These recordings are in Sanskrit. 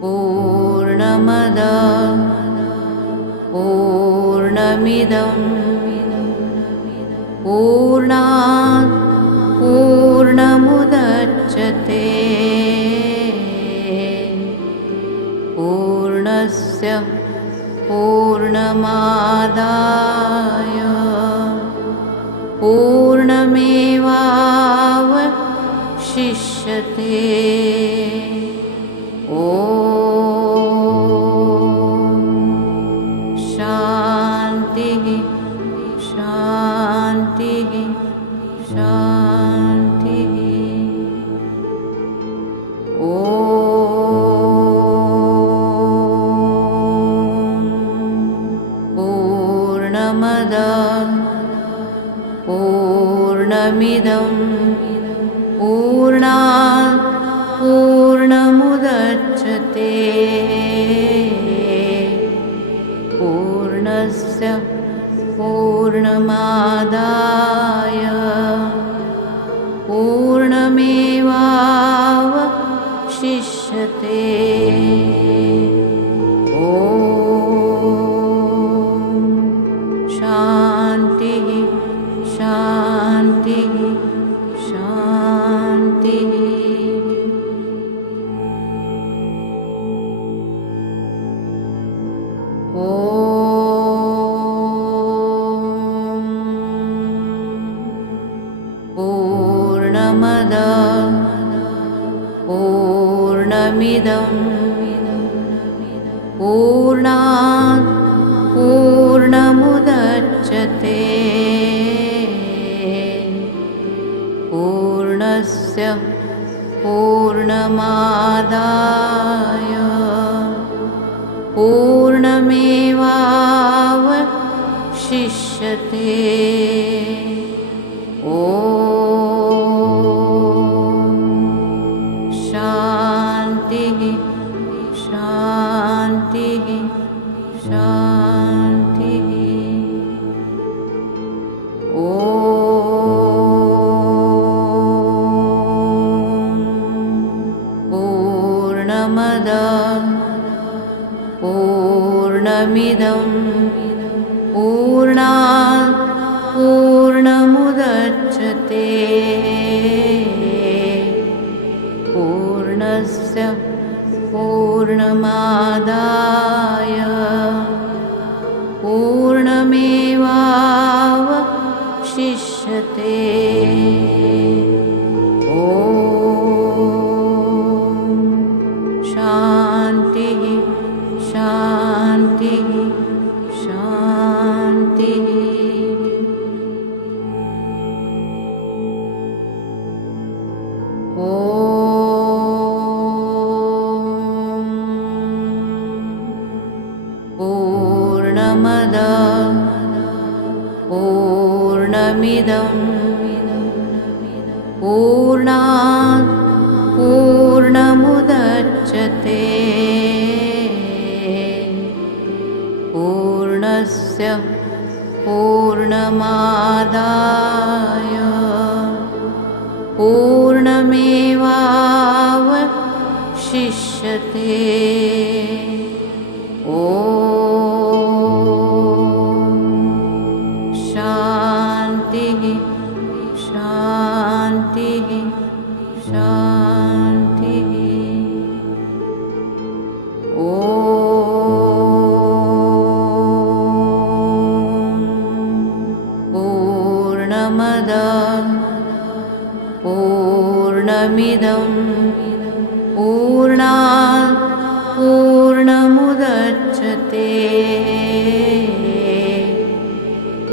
पूर्णमद पूर्णमिदं पूर्णात् पूर्णमुदच्यते पूर्णस्य पूर्णमादाय पूर्णमेवावशिष्यते। ॐ शान्तिः शान्तिः शान्तिः। ॐ पूर्णमद पूर्णमिदं पूर्णात् पूर्णमुदच्यते पूर्णस्य पूर्णमादाय पूर्णमेवावशिष्यते। ॐ शान्तिः शान्तिः शान्तिः। ॐ पूर्णमद पूर्णमिदं पूर्णात् पूर्णमुदच्यते पूर्णस्य पूर्णमादाय पूर्णमेवावशिष्यते। ॐ शान्तिः शान्तिः शान्तिः। ॐ पूर्णमद पूर्णमिदं पूर्णात् पूर्णमुदच्यते पूर्णस्य पूर्णमादाय पूर्णमेवावशिष्यते। ॐ शान्तिः शान्तिः शान्तिः। ॐ पूर्णमद पूर्णमिदं पूर्णात् पूर्णमुदच्यते पूर्णस्य पूर्णमादाय पूर्णमेवावशिष्यते। ॐ शान्तिः शान्तिः शान्तिः। ॐ पूर्णमद पूर्णमिदं पूर्णात् पूर्णमुदच्यते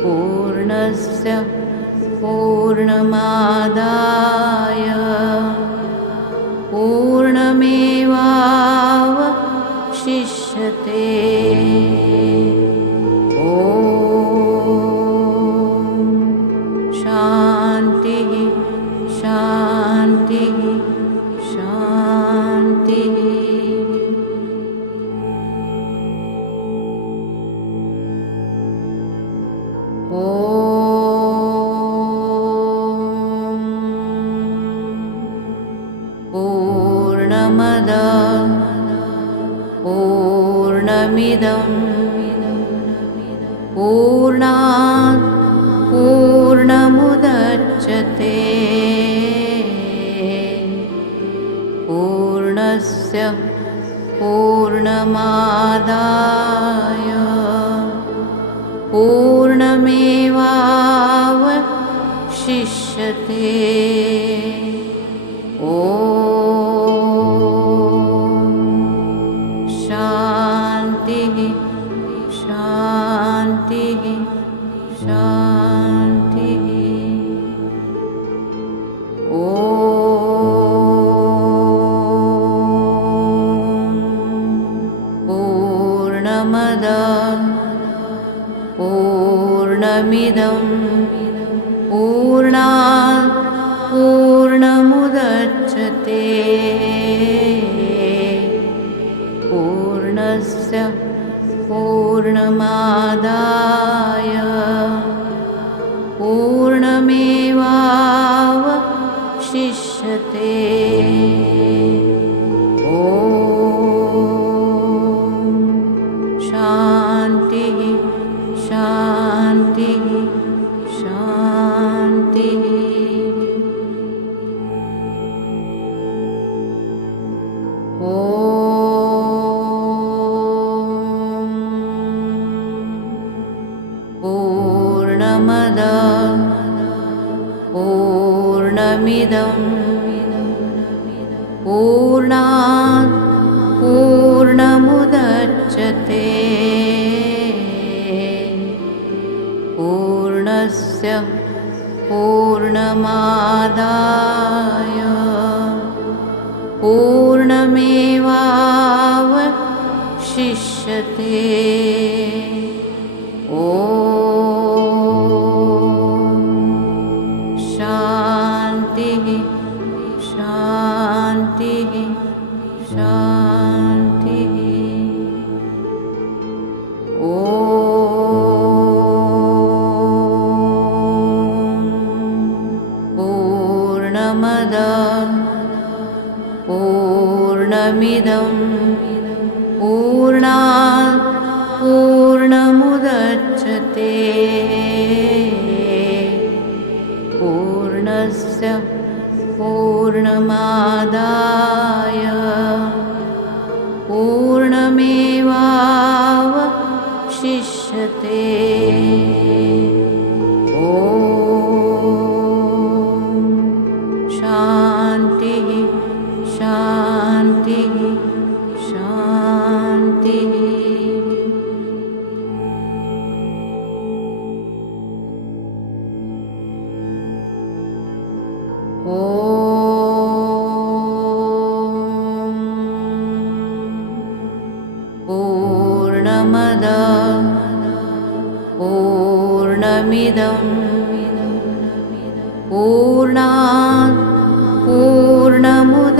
पूर्णस्य पूर्णमादाय पूर्णमेवावशिष्यते। ॐ शान्तिः शान्तिः शान्तिः। ॐ पूर्णमिदं पूर्णात् पूर्णमुदच्यते पूर्णस्य पूर्णमादाय पूर्णमेवावशिष्यते। ॐ शान्तिः शान्तिः शान्तिः। ॐ पूर्णमदः पूर्णमिदं पूर्णात् पूर्णमुदच्यते पूर्णस्य पूर्णमादाय पूर्णमेवावशिष्यते। ॐ शान्तिः शान्तिः शान्तिः। ॐ पूर्णमदः पूर्णमिदं पूर्णात् पूर्णमुदच्यते पूर्णस्य पूर्णमादाय पूर्णमेवावशिष्यते। ॐ शान्तिः शान्तिः शान्तिः। ॐ पूर्णमदः पूर्णमिदं पूर्णात् पूर्णमुदच्यते पूर्णस्य पूर्णमादाय पूर्णमेवावशिष्यते। ॐ शान्तिः शान्तिः शान्तिः। ॐ पूर्णमदः पूर्णमिदं पूर्णात् पूर्णमुदच्यते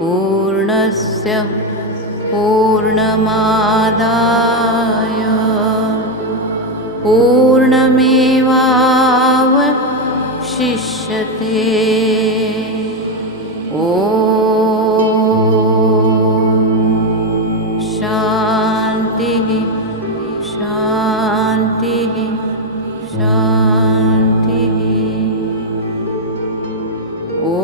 पूर्णस्य पूर्णमादाय पूर्णमेवावशिष्यते। ॐ शान्तिः शान्तिः शान्तिः। ॐ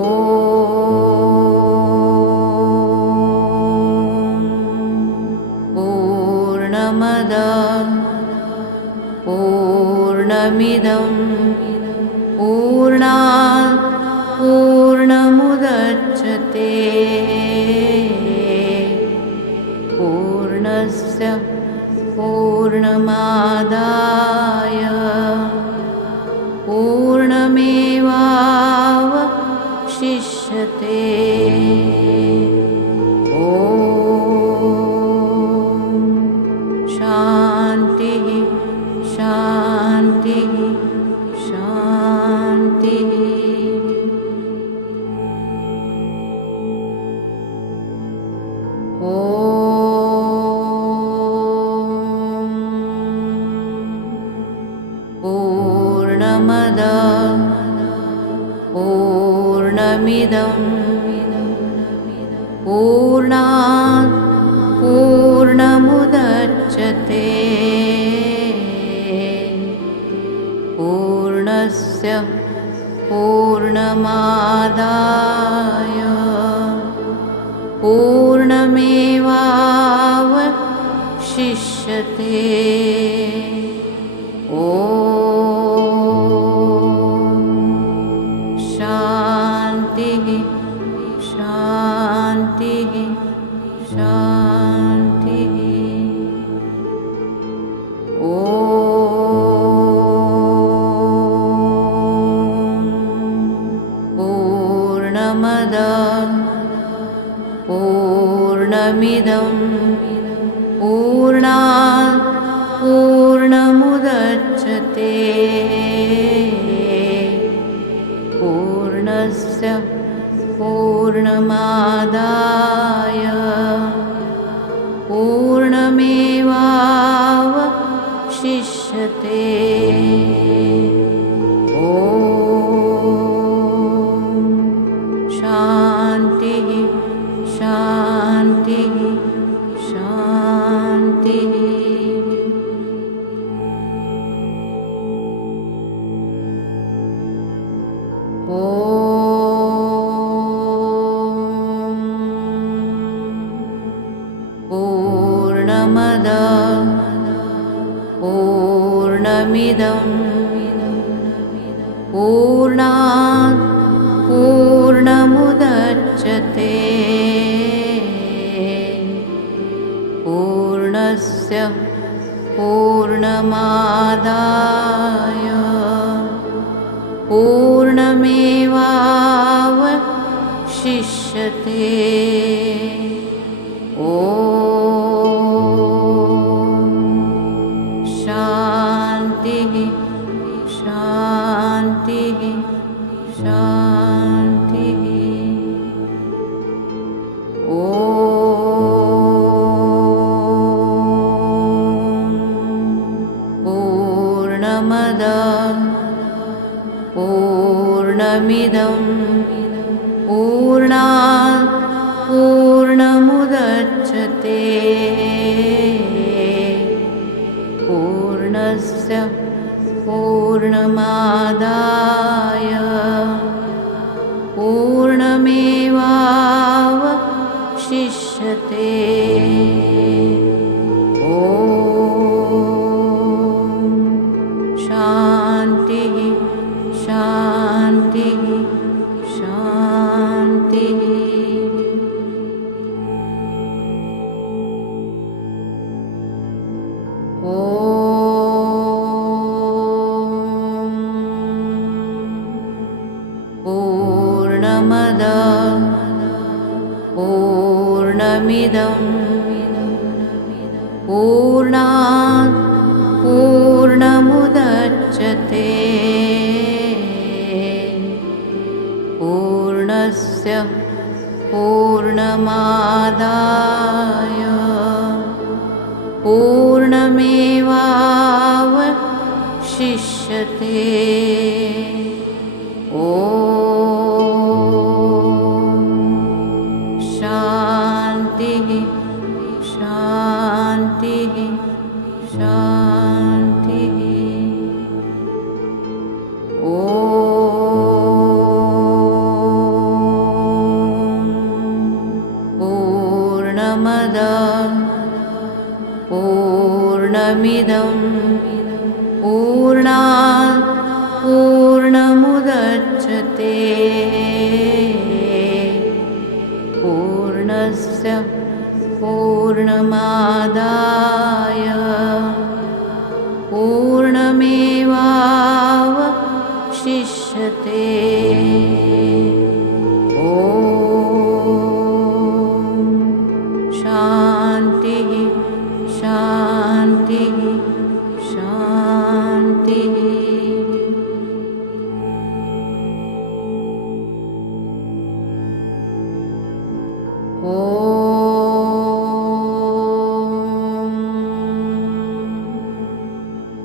पूर्णमदः पूर्णमिदं पूर्णात् पूर्णमुदच्यते पूर्णस्य पूर्णमादाय पूर्णमेवावशिष्यते। ॐ शान्तिः शान्तिः शान्तिः। ॐ पूर्णमदः पूर्णमिदं पूर्णस्य पूर्णमादाय पूर्णमेवावशिष्यते। ॐ शान्तिः शान्तिः शान्तिः। पूर्णमदः पूर्णमिदं पूर्णात् पूर्णमुदच्यते। पूर्णस्य पूर्णमादाय पूर्णमेवावशिष्यते। ॐ शान्तिः शान्तिः शान्तिः। पूर्णमदः पूर्णमिदं पूर्णात् पूर्णमुदच्यते। पूर्णस्य पूर्णमादाय पूर्णमेवावशिष्यते। ॐ शान्तिः शान्तिः शान्तिः। ॐ पूर्णमदः पूर्णमिदं पूर्णात् पूर्णमुदच्यते। पूर्णस्य पूर्णमादाय पूर्णमेवावशिष्यते। ॐ शान्तिः शान्तिः शान्तिः। ॐ पूर्णमदः पूर्णमिदं पूर्णात् पूर्णमुदच्यते। पूर्णस्य पूर्णमादाय पूर्णमेवावशिष्यते। ॐ शान्तिः शान्तिः शान्तिः। ॐ पूर्णमदः पूर्णमिदं पूर्णात् पूर्णमुदच्यते। पूर्णस्य पूर्णमादाय पूर्णमेवावशिष्यते। ॐ शान्तिः शान्तिः शान्तिः। ॐ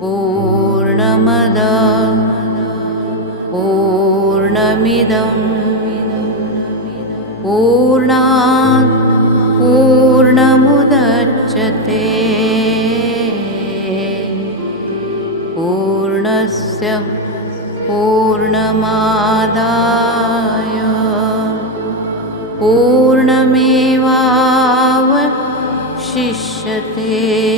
पूर्णमदः पूर्णमिदं पूर्णात् पूर्णमुदच्यते। पूर्णस्य पूर्णमादाय पूर्णमादाय पूर्णमेवावशिष्यते